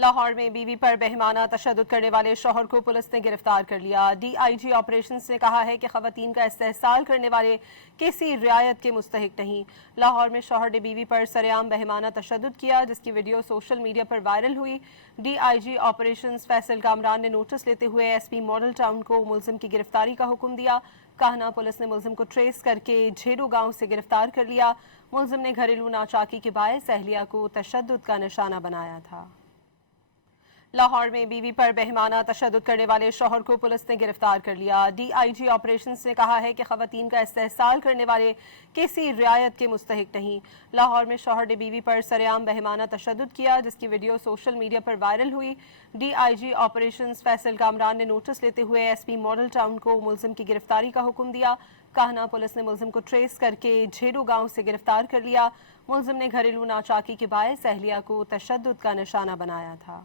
लाहौर में बीवी पर बेहमाना तशद्दुद करने वाले शौहर को पुलिस ने गिरफ्तार कर लिया। DIG ऑपरेशंस ने कहा है कि खवातीन का इस्तेहसाल करने वाले किसी रियायत के मुस्तहिक नहीं। लाहौर में शौहर ने बीवी पर सरेआम बेहमाना तशद्दुद किया, जिसकी वीडियो सोशल मीडिया पर वायरल हुई। DIG ऑपरेशंस फैसल कामरान ने नोटिस लेते हुए SP मॉडल टाउन को मुलजिम की गिरफ्तारी का हुक्म दिया। काहना पुलिस ने मुलजिम को ट्रेस करके झेड़ू गांव से गिरफ्तार कर लिया। मुलजिम ने घरेलू नाचाकी के बायस अहलिया को तशद्दुद का निशाना बनाया था। लाहौर में बीवी पर बेहमाना तशद्दुद करने वाले शौहर को पुलिस ने गिरफ्तार कर लिया। DIG ऑपरेशंस ने कहा है कि खवातीन का इस्तेहसाल करने वाले किसी रियायत के मुस्तहिक नहीं। लाहौर में शौहर ने बीवी पर सरेआम बेहमाना तशद्दुद किया, जिसकी वीडियो सोशल मीडिया पर वायरल हुई। DIG ऑपरेशंस फैसल कामरान ने नोटिस लेते हुए SP मॉडल टाउन को मुलजिम की गिरफ्तारी का हुक्म दिया। काहना पुलिस ने मुलजिम को ट्रेस करके झेड़ू गांव से गिरफ्तार कर लिया। मुलजिम ने घरेलू नाचाकी के बायस अहलिया को तशद्दुद का निशाना बनाया था।